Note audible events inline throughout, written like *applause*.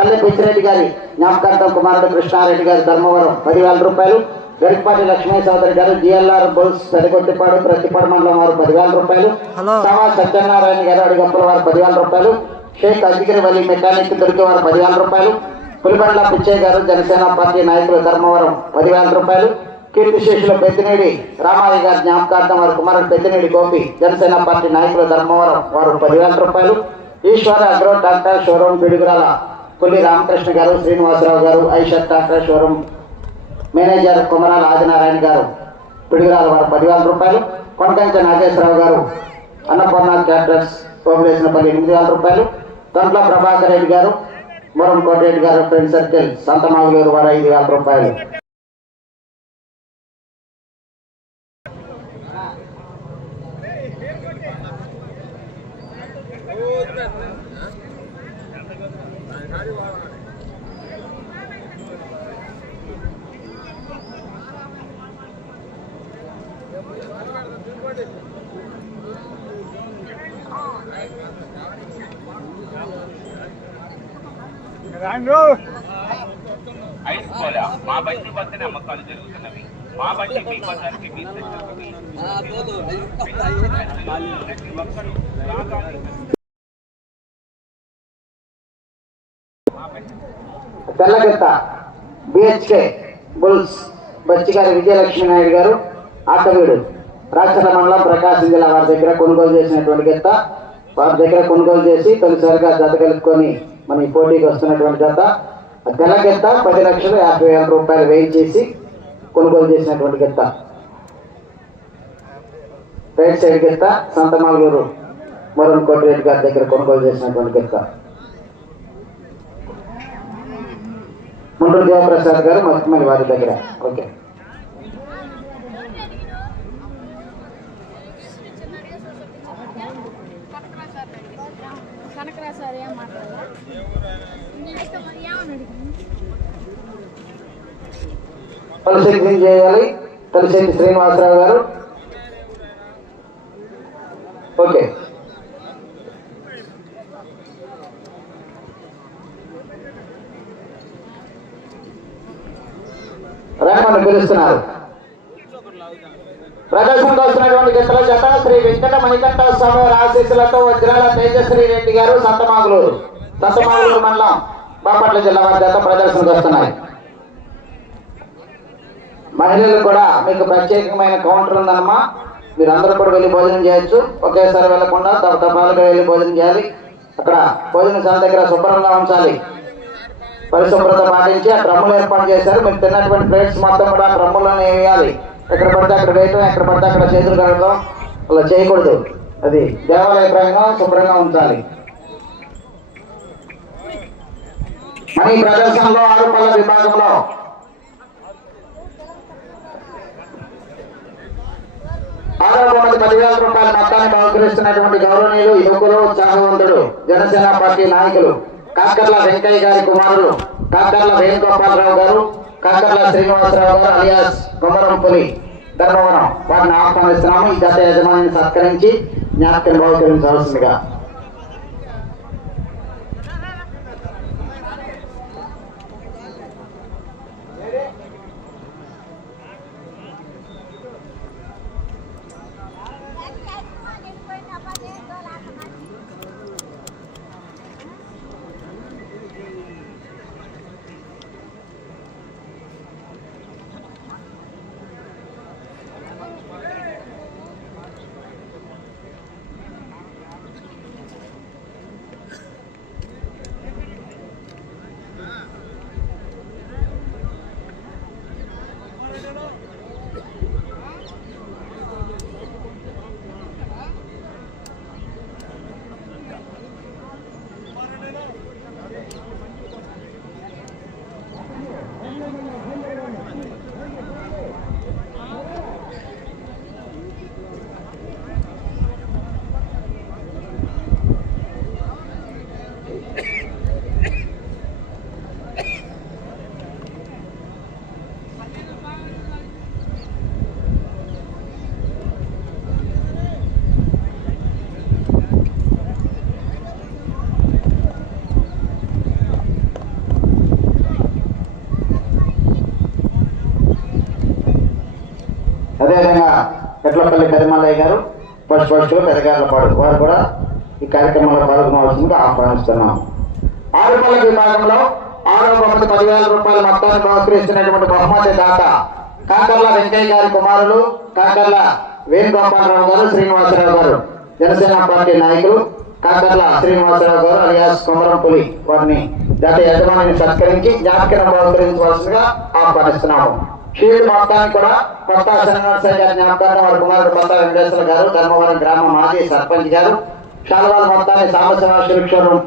పల్లె పిచ్చిరెడ్డి గారి జ్ఞాపకార్థం కుమారుడు కృష్ణారెడ్డి గారి ధర్మవరం పదివేల రూపాయలు. గరికపాటి లక్ష్మీ చౌదరి గారు జిఎల్ఆర్ బుల్స్ పెదకొట్టిపాడు ప్రతిపాడు మండలం వారు పదివేల రూపాయలు. సవా సత్యనారాయణ గారు అడిగప్పల వారు పదివేల రూపాయలు. షేక్ అజిగిరి వలి మెకానిక్ దొరికి వారు పదివేల రూపాయలు. పులిబండ్ల పిచ్చయ్య గారు జనసేన పార్టీ నాయకులు ధర్మవరం పదివేల రూపాయలు. కీర్తిశేషులు పెద్దినేడి రామయ్య గారి జ్ఞాపకార్థం వారి కుమారుడు పెద్దినేడి గోపి జనసేన పార్టీ నాయకులు ధర్మవరం వారు పదివేల రూపాయలు. Eshwara agro tractor showroom Piduguralla Kolli Ramakrishna garu Srinivasarao garu Eicher tractor manager Kumarala Adinarayana garu Piduguralla వారు పదివేల రూపాయలు కొనకంచ నాగేశ్వరరావు గారు అన్నపూర్ణ క్యాటర్స్ పది ఎనిమిది వేల రూపాయలు తొంట్ల ప్రభాకర్ రెడ్డి గారు మురం కోటిరెడ్డి గారు ఫ్రెండ్ సర్కిల్ సంతమాగులూరు వారు ఐదు వేల రూపాయలు. ఐసుకోలే. మా బండి పక్కనే అమ్మకాలు జరుగుతున్నవి. మా బండి మీ బజార్కి మీ సెంటర్కి ప్రతి ఒక్కరు రాగాలి. Tellagatta B H K bulls Bachchigari Vijayalakshmi Naidu garu ఆటవీడు రాష్ట్ర మండలం ప్రకాశం జిల్లా వారి దగ్గర కొనుగోలు చేసినటువంటి గెత్త. వారి దగ్గర కొనుగోలు చేసి తొలిసారిగా జత కలుపుకొని మన ఈ పోటీకి వస్తున్నటువంటి జత ఆ తెల్ల గెత్త పది లక్షల యాభై వేల రూపాయలు వేయించేసి కొనుగోలు చేసినటువంటి గెత్త. రైట్ సైడ్ గెత్త సంతమాగలూరు మురళి కోటిరెడ్డి గారి దగ్గర కొనుగోలు చేసినటువంటి గెత్త. ముండ్రు దేవప్రసాద్ గారు మొత్తమల్లి వారి దగ్గర. ఓకే. తలశెట్టి చేయాలి? తలశెట్టి శ్రీనివాసరావు గారు. ఓకే. రంగమని పిలుస్తున్నారు. ప్రదర్శనకు వస్తున్నటువంటి గెత్తల జత శ్రీ వెంకట మణికంఠ స్వామి ఆశీస్సులతో వజ్రాల తేజశ్రీ రెడ్డి గారు సంతమాగులూరు సంతమాగులూరు మండలం బాపట్ల జిల్లా వారి జత ప్రదర్శనకు వస్తున్నాయి. మహిళలు కూడా మీకు ప్రత్యేకమైన కౌంటర్ ఉందమ్మా మీరు అందరూ కూడా వెళ్ళి భోజనం చేయొచ్చు. ఒకేసారి వెళ్ళకుండా తపాలుగా వెళ్ళి భోజనం చేయాలి. అక్కడ భోజనశాల దగ్గర శుభ్రంగా ఉంచాలి. పరిశుభ్రత పాటించి ఆ డ్రమ్ములు ఏర్పాటు చేశారు. మీరు తిన్నటువంటి ప్లేట్స్ మొత్తం కూడా ఆ డ్రమ్ములోనే వేయాలి. ఎక్కడ పడితే అక్కడ వేయటం ఎక్కడ పడితే అక్కడ చేతులు కడగడం అలా చేయకూడదు. అది దేవాలయ ప్రాయంగా శుభ్రంగా ఉంచాలి. మన ఈ ప్రదర్శనలో ఆరు పళ్ళ విభాగంలో పదివేల రూపాయల మొత్తాన్ని బహుకరిస్తున్నటువంటి గౌరవనీయులు యువకులు ఉత్సాహవంతుడు జనసేన పార్టీ నాయకులు కాకర్ల వెంకయ్య గారి కుమారుడు కాకర్ల వేణుగోపాలరావు గారు కాకర్ల శ్రీనివాసరావు గారు అలియాస్ కొమరం పులి ధర్మవరం వారిని ఆహ్వానిస్తున్నాము. ఈ గత యజమానిని సత్కరించి జ్ఞాపకం బహుకరించవలసిందిగా పోషకులు పెదగాలపాడు వారు కూడా ఈ కార్యక్రమంలో పాల్గొనవలసిందిగా ఆహ్వానిస్తున్నాం. ఆరుపల్ల విభాగంలో ఆరో బహుమతి పదివేల రూపాయల మొత్తాన్ని బహుకరిస్తున్నటువంటి బహుమతి దాత కాకర్ల వెంకయ్య గారి కుమారులు కాకర్ల వేణుగోపాలరావు గారు శ్రీనివాసరావు గారు. జనసేన పార్టీ నాయకులు కాకర్ల శ్రీనివాసరావు గారు అలియాస్ కొమరంపులి వారిని గత యజమానిని సత్కరించి జ్ఞాపకం బహుకరించవలసిందిగా ఆహ్వానిస్తున్నాము. షీల్డ్ మొత్తాన్ని కూడా కొత్త శ్రీనివాసరావు గారి జ్ఞాపకాన్ని వారి కుమారుడు కొత్త వెంకటేశ్వర గారు ధర్మవరం గ్రామ మాజీ సర్పంచ్ గారు. శాలవాల మొత్తాన్ని సాంబశివ శిరుక్షోరం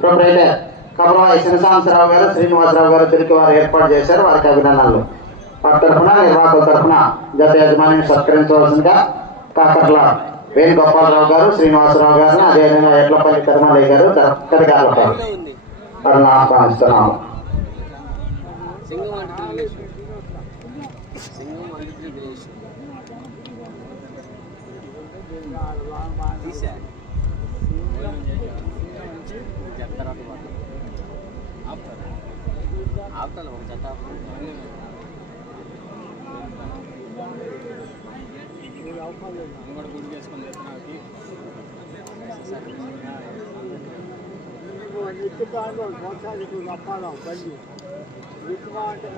ప్రొపరేటర్ కమలవాయి శివశాంతరావు గారు శ్రీనివాసరావు గారు తిరిగి వారు ఏర్పాటు చేశారు. వారికి అభినందనలు. వారి తరఫున నిర్వాహకుల తరఫున జత యజమానిని సత్కరించవలసిందిగా కాకర్ల వేణుగోపాలరావు గారు శ్రీనివాసరావు గారిని అదేవిధంగా ఎడ్లపల్లి తిరుమలయ్య గారు కరిగాలపై వారిని ఆహ్వానిస్తున్నాము. చెప్తారా ఆపుతారా ఆపుతాను ఒక చెత్త కూడా గుడి చేసుకొని చెప్తున్నాకి నిద్ర అయ్యేటట్టున్నాం వాళ్ళు ఇప్పుడు బాధ్యత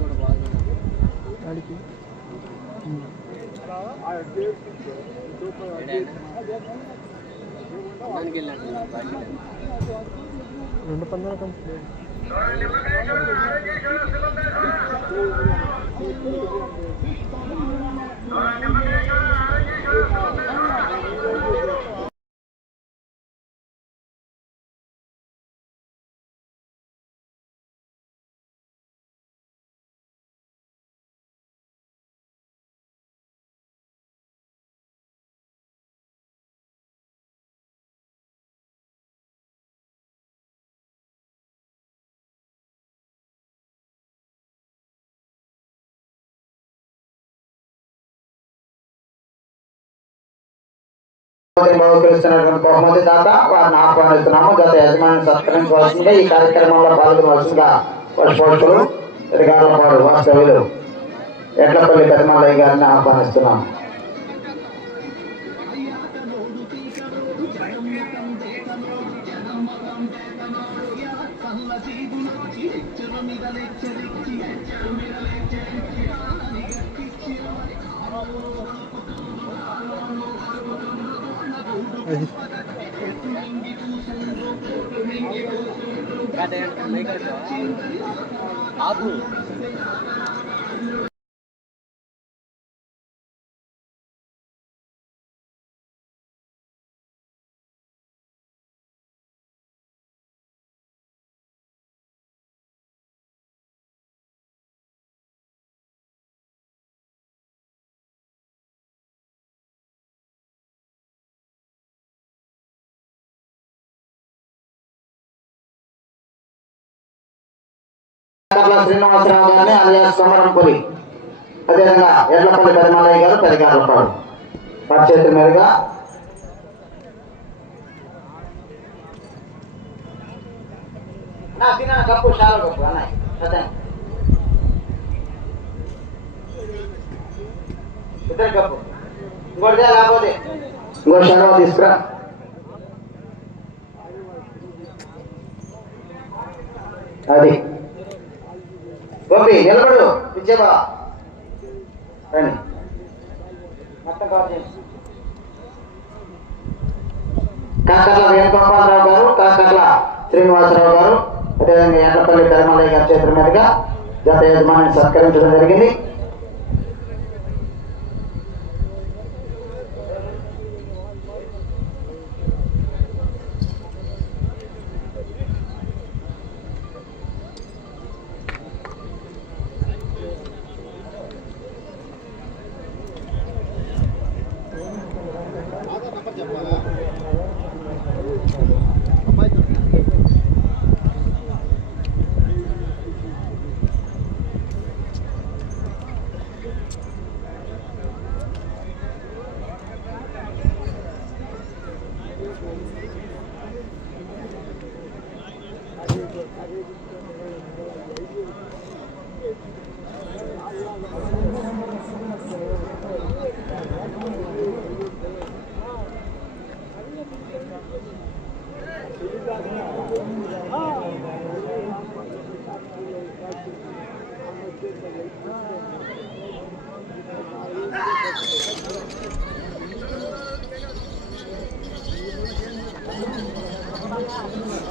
కూడా బాగున్నాడు దానికి వెళ్ళాడు బాధ్యత రెండు బహుమతి బహుకరిస్తున్నటువంటి బహుమతి దాత వారిని ఆహ్వానిస్తున్నాము. గత యజమాని సత్కరించవలసిందిగా ఈ కార్యక్రమంలో పాల్గొనవలసిందిగా పోషకులు ఎదగాలపాడు వాస్తవ్యులు ఎడ్లపల్లి పెద్దమల్లయ్య గారిని ఆహ్వానిస్తున్నాము. *laughs* आप కర్ల శ్రీనివాసరావు గారిని అలియాస్ సమరంపురి అదేవిధంగా ఎడ్లపల్లి పెద్దమల్లయ్య గారు పెదగాలపాడు వారి చేతుల మీదుగా కప్పు చాలా కప్పు ఇద్దరు కప్పు. ఇంకోటి లేకపోతే ఇంకో తీసుకురా. అది. గోపి నిలబడు. పిచ్చేబా రండి. కాకర్ల వేణుగోపాలరావు గారు కాకర్ల శ్రీనివాసరావు గారు అదేవిధంగా ఎండపల్లి పెరమల్లయ్య గారి చేతుల మీదుగా జత యజమానిని సత్కరించడం జరిగింది.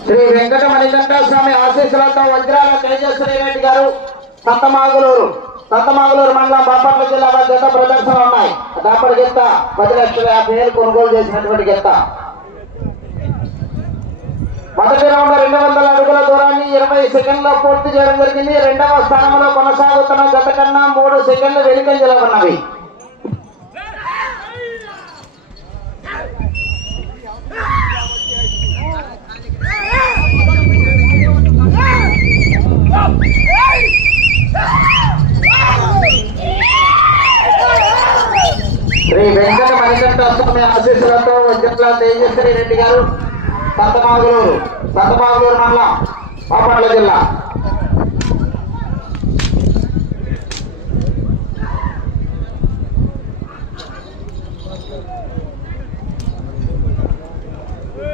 శ్రీ వెంకట మణికంఠ స్వామి ఆశీస్సులతో వజ్రాల తేజస్వరి రెడ్డి గారు సంతమాగులూరు సంతమాగులూరు మండలం బాపట్ల జిల్లా వారి జత ప్రదర్శన ఉన్నాయి. దాపటి గెత్త పది లక్షల యాభై వేలు కొనుగోలు చేసినటువంటి గెత్త. మొదటి రౌండ్ రెండు వందల అడుగుల దూరాన్ని ఇరవై సెకండ్లో పూర్తి చేయడం జరిగింది. రెండవ స్థానంలో కొనసాగుతున్న గత కన్నా మూడు సెకండ్లు వెనుకంజలో ఉన్నవి. శ్రీ వెంకట మణికంఠ ఆశీస్సులతో వజ్రలా తేజశ్వరి రెడ్డి గారు సతమాగులూరు సతమాగులూరు మండలం బాపట్ల జిల్లా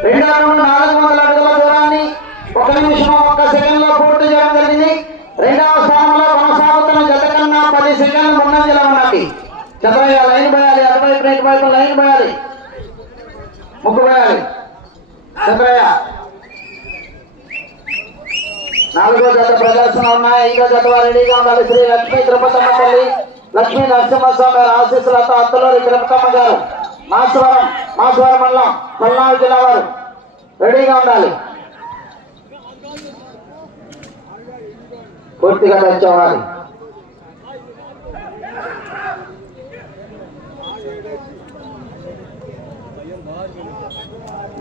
రెండు రౌండ్ నాలుగు వందల అడుగుల దూరాన్ని ఒక నిమిషం ఒక్క సెకండ్లో పూర్తి చేయడం జరిగింది రెండవ స్థానంలో కొనసాగుతున్న జత కన్నా పది సెకండ్లు ముందంజలో ఉన్నది చంద్రయ్య లైన్ పోయాలి అటువైపు ఇటు వైపు లైన్ పోయాలి ముగ్గు పోయాలి చంద్రయ్య నాలుగో జత ప్రదర్శన ఉన్నాయి ఐదో జత వారు ఉండాలి శ్రీ లక్ష్మీ తిరుపతమ్మ తల్లి లక్ష్మీ నరసింహస్వామి గారి ఆశీస్సులతో అత్తలూరి తిరుపతమ్మ గారు. మాసవరం మాసవరం మండలం పల్నాడు జిల్లా వారు. రెడీగా ఉండాలి పూర్తిగా తెచ్చేవాలి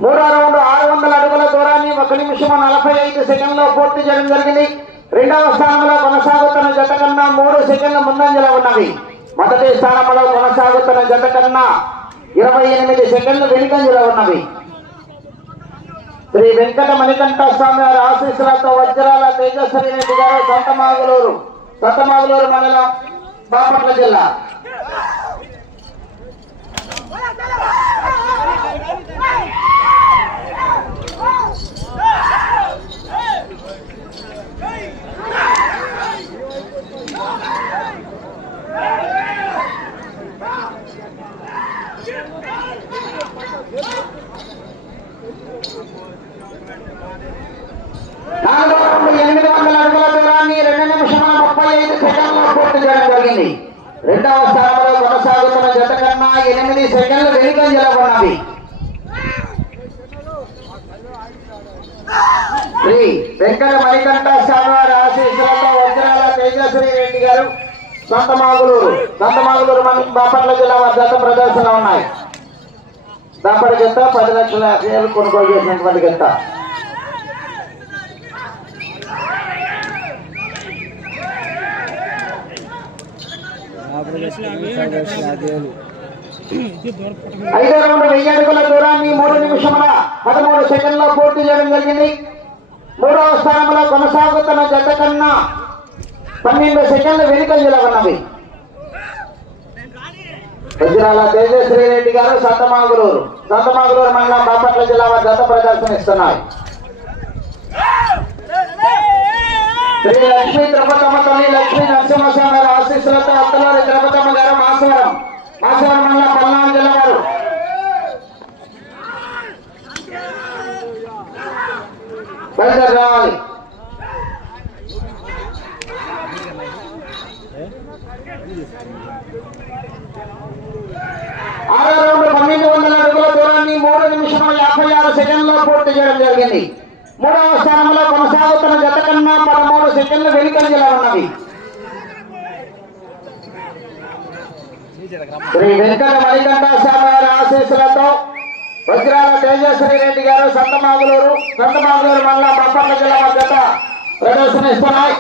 మూడో రౌండ్ ఆరు వందల అడుగుల దూరాన్ని ఒక నిమిషం నలభై ఐదు సెకండ్లో పూర్తి చేయడం జరిగింది. రెండవ స్థానంలో కొనసాగుతున్న జత కన్నా మూడు సెకండ్ల ముందంజలో ఉన్నవి మొదటి స్థానంలో కొనసాగుతున్న జత కన్నా ఇరవై ఎనిమిది సెకండ్లు వెనుకంజలో ఉన్నవి శ్రీ వెంకట మణికంఠ స్వామి వారి ఆశీస్సులతో వజ్రాల తేజస్వరి రెడ్డి గారు సొంతమాగులూరు సొంతమాగులూరు మండలం బాపట్ల జిల్లా Ah రౌండ్ ఎనిమిది వందల అడుగుల దూరాన్ని రెండు నిమిషముల ముప్పై ఐదు సెకండ్లో పూర్తి చేయడం జరిగింది రెండవ స్థానంలో కొనసాగుతున్న జత కన్నా ఎనిమిది సెకండ్లు వెనుకంజలో ఉన్నవి. వెంకట మణికంఠ స్వామివారి ఆశీస్సులతో వజ్రాల తేజస్వరి రెడ్డి గారు దంతమాగులూరు దంతమాగులూరు మన బాపట్ల జిల్లా వారి ప్రదర్శన ఉన్నాయి. దాపటి గంట పది లక్షల వేలు కొనుగోలు చేసినటువంటి గంట ఐదు లక్షలు ఐదో రౌండ్ వెయ్యి అడుగుల దూరాన్ని మూడు నిమిషముల పదమూడు సెకండ్లో పూర్తి చేయడం జరిగింది. మూడవ స్థానంలో కొనసాగుతున్న జత కన్నా పన్నెండు సెకండ్ల వెనుకలు ఉన్నవి వజ్రాల తేజశ్రీ రెడ్డి గారు సంతమాగులూరు. సంతమాగులూరు మండలం బాపట్ల జిల్లా వారి జత ప్రదర్శన ఇస్తున్నాయి శ్రీ లక్ష్మీ త్రిపతమ్మ తల్లి లక్ష్మీ నరసింహస్వామి గారి ఆశీస్సులతో అత్తలారి త్రిపతమ్మ గారు మాసవరం. మాసవరం మండలం పల్నాడు జిల్లా వారు రావాలి ఆరో రౌండ్ పన్నెండు వందల అడుగుల దూరాన్ని మూడు నిమిషముల యాభై ఆరు సెకండ్లో పూర్తి చేయడం జరిగింది. మూడవ స్థానంలో కొనసాగుతున్న జత కన్నా పదమూడు సెకండ్లు వెనుకంజలో ఉన్నవి. శ్రీ వెంకట మణికంఠ స్వామి ఆశీస్సులతో వజ్రాల తేజశ్వరి రెడ్డి గారు సంతమాగులూరు సంతమాగులూరు మండలం బొప్పట్ల జిల్లా మధ్యత ప్రదర్శన ఇస్తున్నాయి.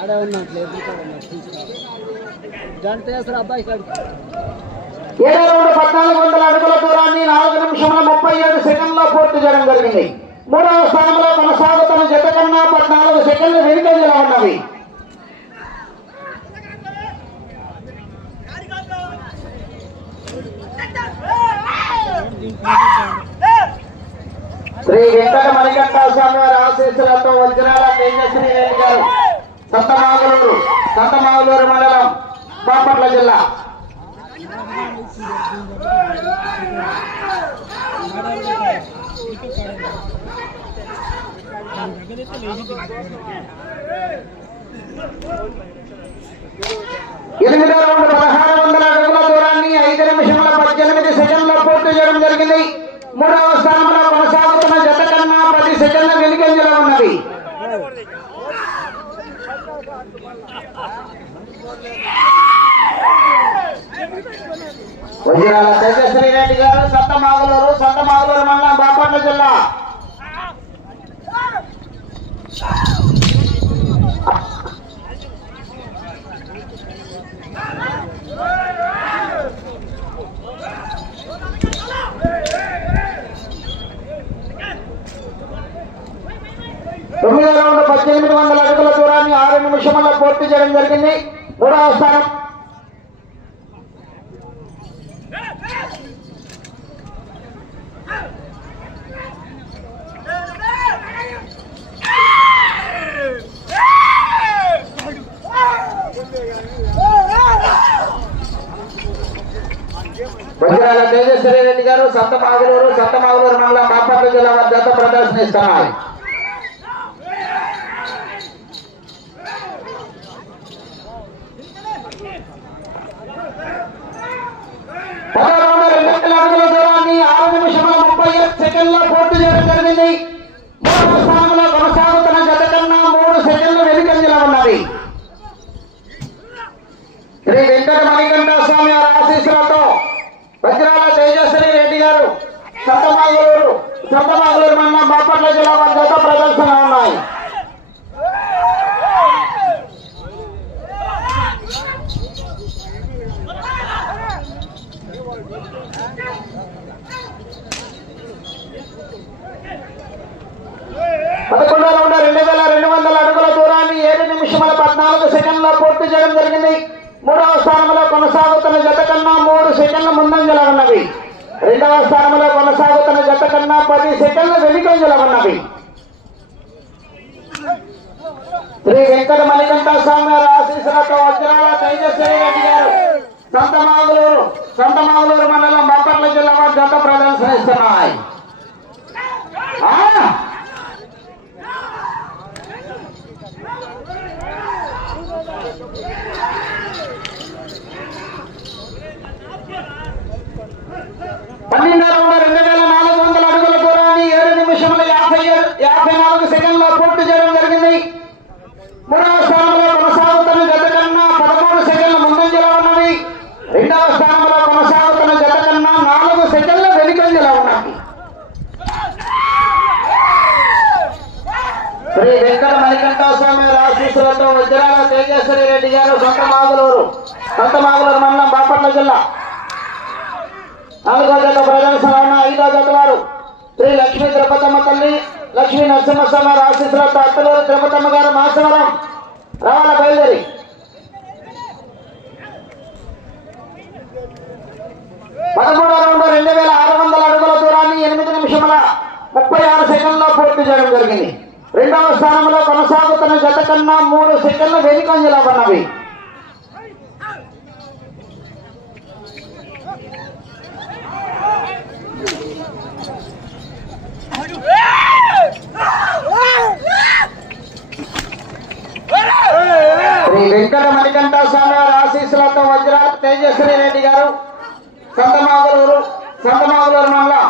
ఆడే అబ్బాయి కాడికి. ఏడో రౌండ్ పద్నాలుగు వందల అడుగుల దూరాన్ని నాలుగు నిమిషముల ముప్పై ఏడు సెకండ్లో పూర్తి చేయడం జరిగింది మూడవ స్థానంలో కొనసాగుతున్న జత కన్నా పద్నాలుగు సెకండ్లు వెనుకంజలో ఉన్నవి? శ్రీ వెంకట మణికంఠ స్వామి వారి ఆశీస్సులతో వజ్రాల తేజశ్రీ రెడ్డి గారు సంతమాగులూరు సంతమాగులూరు మండలం బాపట్ల జిల్లా. ఎనిమిది రౌండ్ పదహారు వందల అడుగుల దూరాన్ని ఐదు నిమిషముల పద్దెనిమిది సెకండ్ల పూర్తి చేయడం జరిగింది. మూడవ స్థానంలో కొనసాగుతున్న జత కన్నా పది సెకండ్ల వెనుకంజలో ఉన్నది వజ్రాల తేజశ్రీ రెడ్డి గారు సంత మాగులూరు సంత మాగులూరు మండలం బాపట్ల జిల్లా. తొమ్మిదో రౌండ్ పద్దెనిమిది వందల అడుగుల దూరాన్ని ఆరు నిమిషంలో పూర్తి చేయడం జరిగింది. మూడవ స్థానం వజ్రాల తేజశ్వరి రెడ్డి గారు సంత మాగులూరు సంత మాగులూరు మండలం బాపట్ల జిల్లా వారి జత ప్రదర్శనిస్తున్నారు పదకొండు రెండు వందల అడుగుల దూరాన్ని ఆరు నిమిషముల ముప్పై ఏడు సెకండ్ల పూర్తి చేయడం జరిగింది మూడవ స్థానంలో కొనసాగుతున్న జత కన్నా మూడు సెకండ్లు వెనుకంజలో ఉన్నది శ్రీ వెంకట మణికంఠ స్వామి వారి ఆశీస్సులతో వజ్రాల తేజశ్వరి రెడ్డి గారు సంతమాగులూరు సంతమాగులూరు మండలం బాపట్ల జిల్లా ప్రదర్శన ఉన్నాయి పదకొండో రౌండ్ రెండు వేల రెండు వందల అడుగుల దూరాన్ని ఏడు నిమిషముల పద్నాలుగు సెకండ్ల పూర్తి చేయడం జరిగింది మూడవ స్థానంలో కొనసాగుతున్న జత కన్నా మూడు సెకండ్ల ముందంజల ఉన్నవి రెండవ స్థానంలో కొనసాగుతున్న జత కన్నా పది సెకండ్ల వెనుకంజల శ్రీ వెంకట మణికంఠ స్వామి వారి ఆశీస్సులతో వజ్రాల తేజస్వరి రెడ్డి గారు సంతమాగులూరు సంతమాగులూరు మండలం బంపట్ల జిల్లా గత జత ప్రదర్శనిస్తున్నాయి ఆ పన్నెండవ రౌండ్ రెండు వేల నాలుగు వందల అడుగుల దూరాన్ని ఏడు నిమిషముల యాభై ఏడు యాభై నాలుగు సెకండ్ల పూర్తి చేయడం జరిగింది మూడవ స్థానంలో కొనసాగుతున్న జత కన్నా పదమూడు సెకండ్ల ముందంజలో ఉన్నది రెండవ స్థానంలో కొనసాగుతున్న జత కన్నా నాలుగు సెకండ్ల వెనుకంజలో ఉన్నది శ్రీ వెంకట మణికంఠ స్వామి వారి వజ్రాల తేజేశ్వరి రెడ్డి గారు సొంత మాగులూరు సొంత మాగులూరు మండలం బాపట్ల జిల్లా. నాలుగో జత ప్రదర్శన ఉన్న ఐదో జత వారు శ్రీ లక్ష్మీ తిరుపతమ్మ తల్లి లక్ష్మీ నరసింహస్వామి ఆశీస్సులతో అత్తలూరు తిరుపతమ్మ గారు మాసవరం రావాల బయలుదేరి. పదమూడో రౌండ్ రెండు వేల ఆరు వందల అడుగుల దూరాన్ని ఎనిమిది నిమిషముల ముప్పై ఆరు సెకండ్లో పూర్తి చేయడం జరిగింది. రెండవ స్థానంలో కొనసాగుతున్న జత కన్నా మూడు సెకండ్లు వెనుకంజలో ఉన్నవి శ్రీ వెంకట మణికంఠ స్వామి వారి ఆశీస్సులతో వజ్రాల తేజశ్వరి రెడ్డి గారు సంతమాగులూరు సంతమాగులూరు మండలం.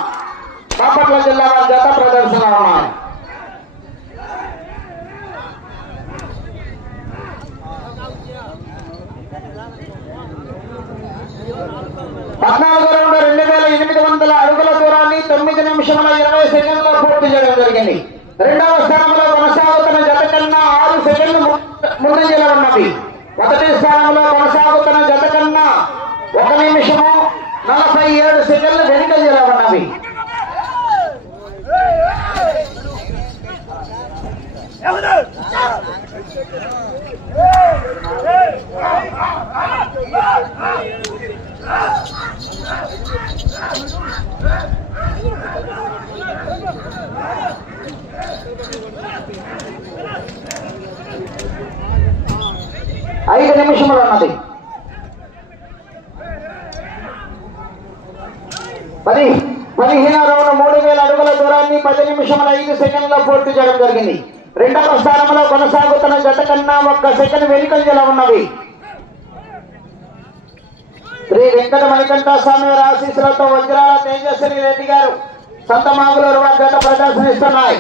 ఐదు నిమిషములు ఉన్నది. పది పదిహేను రౌండ్ మూడు వేల అడుగుల దూరాన్ని పది నిమిషముల ఐదు సెకండ్లో పూర్తి చేయడం జరిగింది. రెండవ స్థానంలో కొనసాగుతున్న జత కన్నా ఒక్క సెకండ్ వెనుకంజలో ఉన్నవి శ్రీ వెంకట మణికంఠ స్వామి వారి ఆశీస్సులతో వజ్రాల తేజస్వి రెడ్డి గారు సంత మాగులూరు వారి జత ప్రదర్శనిస్తున్నాయి.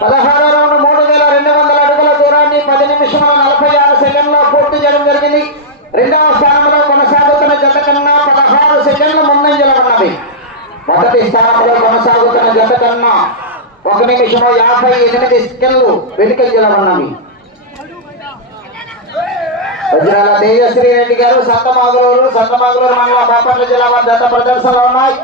పదహారు రౌండ్ మూడు వేల రెండు వందల అడుగుల దూరాన్ని పది నిమిషముల నలభై ఆరు సెకండ్లో పూర్తి చేయడం జరిగింది. రెండవ స్థానంలో కొనసాగుతున్న జత కన్నా పదహారు సెకండ్ల ముందంజల ఉన్నది. మొదటి స్థానంలో కొనసాగుతున్న జత కన్నా ఒక నిమిషము యాభై ఎనిమిది సెకండ్లు వెనుకంజల ఉన్నవి వజ్రాల తేజశ్రీ రెడ్డి గారు సంతమాగులూరు సంతమాగులూరు మండల బాపట్ల జిల్లా వారి దత్త ప్రదర్శనలో ఉన్నాయి.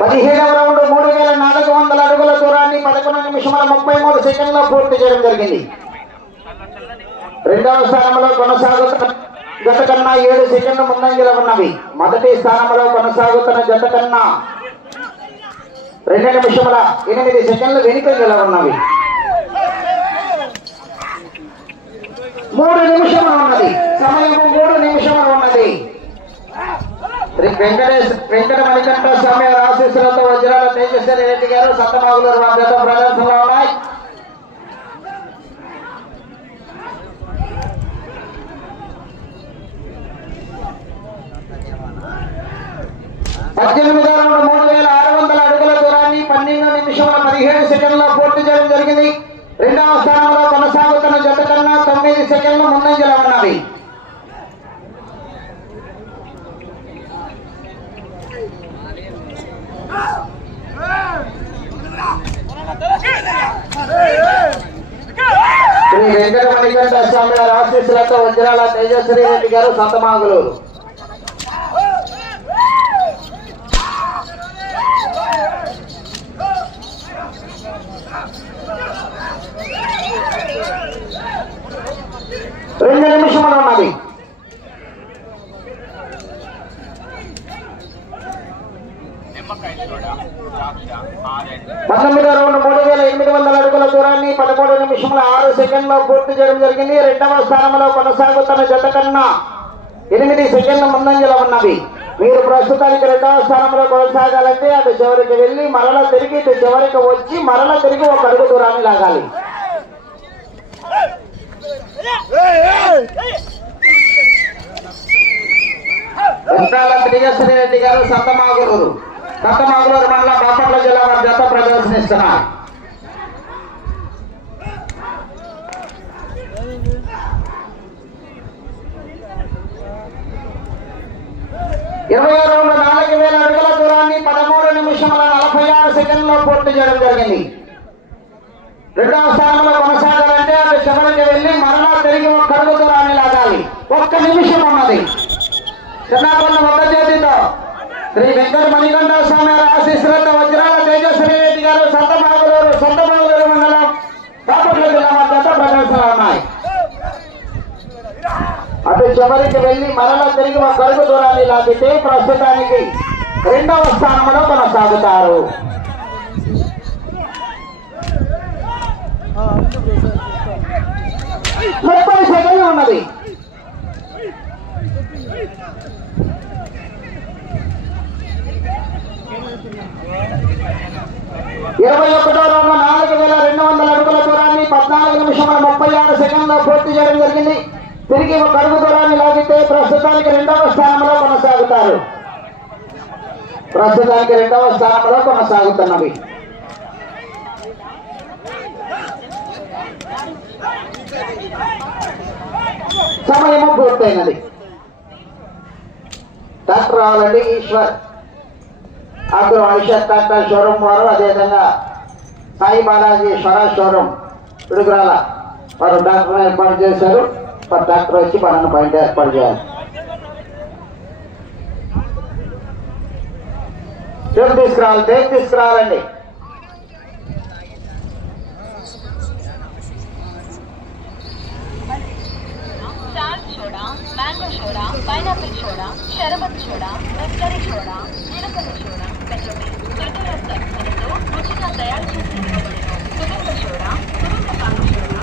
పదిహేడవ రౌండ్ మూడు వేల నాలుగు వందల అడుగుల దూరాన్ని పదకొండు నిమిషముల ముప్పై మూడు సెకండ్లో పూర్తి చేయడం జరిగింది. రెండవ స్థానంలో కొనసాగుతున్న జత కన్నా ఏడు సెకండ్ల ముందంజలో ఉన్నవి. మొదటి స్థానంలో కొనసాగుతున్న జత కన్నా రెండు నిమిషముల ఎనిమిది సెకండ్లు వెనుకంజలో ఉన్నవి. మూడు నిమిషములు ఉన్నది. సమయము మూడు నిమిషములు ఉన్నది. శ్రీ వెంకటేశ్ వెంకట మణికంఠ స్వామి వారి ఆశీస్సులతో వజ్రాల తేజస్వరి రెడ్డి గారు సత్తమాగులూరు వారి ప్రదర్శనలో ఉన్నాయి. పద్దెనిమిది రౌండ్ మూడు వేల ఆరు వందల అడుగుల దూరాన్ని పన్నెండు నిమిషముల పదిహేడు సెకండ్ల పూర్తి చేయడం జరిగింది. రెండవ స్థానంలో కొనసాగుతున్న జత కన్నా తొమ్మిది సెకండ్లు ముందంజలో ఉన్నవి శ్రీ వెంకట మణికంఠ ఆశీస్సులతో వజ్రాల తేజశ్వరి రెడ్డి గారు సంతమాగులూరు రెండు నిమిషములు ఉన్నది. పంతొమ్మిదో రౌండ్ మూడు వేల ఎనిమిది వందల అడుగుల దూరాన్ని పదమూడు నిమిషముల ఆరు సెకండ్లో పూర్తి చేయడం జరిగింది. రెండవ స్థానంలో కొనసాగుతున్న జత కన్నా ఎనిమిది సెకండ్ల ముందంజలో ఉన్నవి మీరు ప్రస్తుతానికి రెండవ స్థానంలో కొనసాగాలంటే అటు చివరికి వెళ్ళి మరల తిరిగి ఇటు చివరికి వచ్చి మరల తిరిగి ఒక అడుగు దూరాన్ని లాగాలి. ఉండాల త్రిగశ్రీ రెడ్డి గారు సంతమాగులూరు సంతమాగులూరు మండలం బాపట్ల జిల్లా వారి జత ప్రదర్శనిస్తున్నారు. ఇరవై రెండు నాలుగు వేల అడుగుల దూరాన్ని పదమూడు నిమిషముల నలభై ఆరు సెకండ్లో పూర్తి చేయడం జరిగింది. రెండవ స్థానంలో కొనసాగాలంటే అది చివరికి వెళ్ళి మరలా తిరిగి ఒక్క అడుగు దూరాన్ని లాగాలి. ఒక్క నిమిషం ఉన్నది. చిన్నాపన్న ఒక్క చేతితో. శ్రీ వెంకట మణికంఠ స్వామి వారి ఆశీస్సులతో వజ్రాల తేజస్వరి రెడ్డి గారు సొంత బాగులూరు మండలం బాగులూరు మండలం వారి జత ప్రదర్శనలు ఉన్నాయి అటు చివరికి వెళ్ళి మరలా తిరిగి మా అడుగు దూరాన్ని లాగితే ప్రస్తుతానికి రెండవ స్థానంలో కొనసాగుతారు. ముప్పై సెకండ్లు ఉన్నది. ఇరవై ఒకటో రోజు నాలుగు వేల రెండు వందల అడుగుల దూరాన్ని పద్నాలుగు నిమిషముల ముప్పై ఆరు సెకండ్లో పూర్తి చేయడం జరిగింది. తిరిగి ఒక అడుగు దూరాన్ని లాగితే ప్రస్తుతానికి రెండవ స్థానంలో కొనసాగుతారు. ప్రస్తుతానికి రెండవ స్థానంలో కొనసాగుతున్నవి. సమయము పూర్తయినది. డాక్టర్ రావాలండి ఈశ్వర్. అప్పుడు ఐషత్ డాక్టర్ షోరూమ్ వారు అదేవిధంగా సాయి బాలాజీ స్వరాజ్ షోరూమ్ పిడుగురాల వారు డాక్టర్ ఏర్పాటు చేశారు. వారు డాక్టర్ వచ్చి మనల్ని బయట ఏర్పాటు చేయాలి. టేప్ తీసుకురావాలి టేప్ తీసుకురావాలండి? సోడా పైనాపిల్ సోడా షరబత్ సోడా రెస్టరీ సోడా జీలకర్ర సోడా పెట్రోల్ చెట్టు ఉచిత తయారు చేసి ఇవ్వబడిన సుగంధ సోడా సుగంధ పాలు సోడా